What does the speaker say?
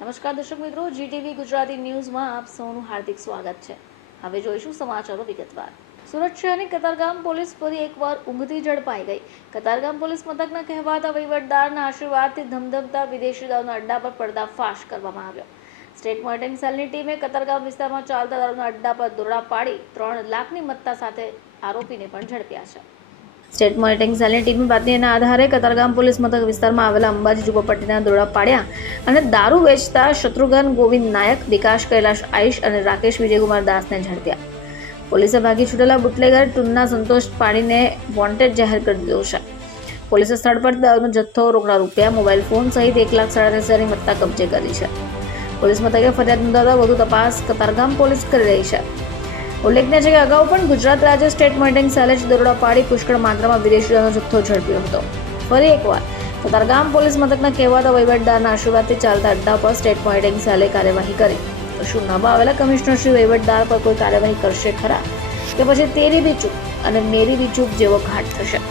નમસ્કાર દર્શક મિત્રો, જીટીવી ગુજરાતી ન્યૂઝમાં આપ સૌનું હાર્દિક સ્વાગત છે. હવે જોઈશું સમાચારો વિગતવાર. સુરત શહેરની કતારગામ પોલીસ ફરી એકવાર ઊંઘતી ઝડપાઈ ગઈ. કતારગામ પોલીસ મથકના કહેવાતા વહીવટદારના આશીર્વાદથી ધમધમતા વિદેશી દારૂના અડ્ડા પર પર્દાફાશ કરવામાં આવ્યો. સ્ટેટ મોનિટરિંગ સેલની ટીમે કતારગામ વિસ્તારમાં ચાલતા દારૂના અડ્ડા પર દરોડા પાડી 3 લાખની મત્તા સાથે આરોપીને પણ ઝડપ્યા છે. સ્ટેટ મોનિટરિંગ સેલની ટીમે બાતમીના આધારે કતારગામ પોલીસ મથક વિસ્તારમાં આવેલા અંબાજી ઝુંપડપટ્ટીના દરોડા પાડ્યા અને દારૂ વેચતા શત્રુઘ્ન ગોવિંદ નાયક, વિકાસ કૈલાશ આઈશ અને રાકેશ વિજયકુમાર દાસને ઝડપ્યા. પોલીસે ભાગી છૂટેલા બુટલેગર ટુન્ના સંતોષ પાડીને વોન્ટેડ જાહેર કરી દીધો છે. પોલીસે સ્થળ પર દારૂનો જથ્થો, રોકડા રૂપિયા, મોબાઈલ ફોન સહિત 1,37,000ની મત્તા કબજે કરી છે. પોલીસ મથકે ફરિયાદ નોંધાવતા વધુ તપાસ કતારગામ પોલીસ કરી રહી છે. ઉલ્લેખનીય છે કે અગાઉ પણ ગુજરાત રાજ્ય સ્ટેટ મોનિટરિંગ સેલે દરોડા પાડી પુષ્કળ માત્રામાં વિદેશી દારૂનો જથ્થો ઝડપ્યો હતો. ફરી એકવાર કતારગામ પોલીસ મથકના કહેવાતા વહીવટદારના આશીર્વાદથી ચાલતા અડ્ડા પર સ્ટેટ મોનિટરિંગ સેલે કાર્યવાહી કરી. તો શું નવા આવેલા કમિશનર શ્રી વહીવટદાર પર કોઈ કાર્યવાહી કરશે ખરા, કે પછી તેરી બી ચૂપ અને મેરી બી ચૂપ જેવો ઘાટ થશે?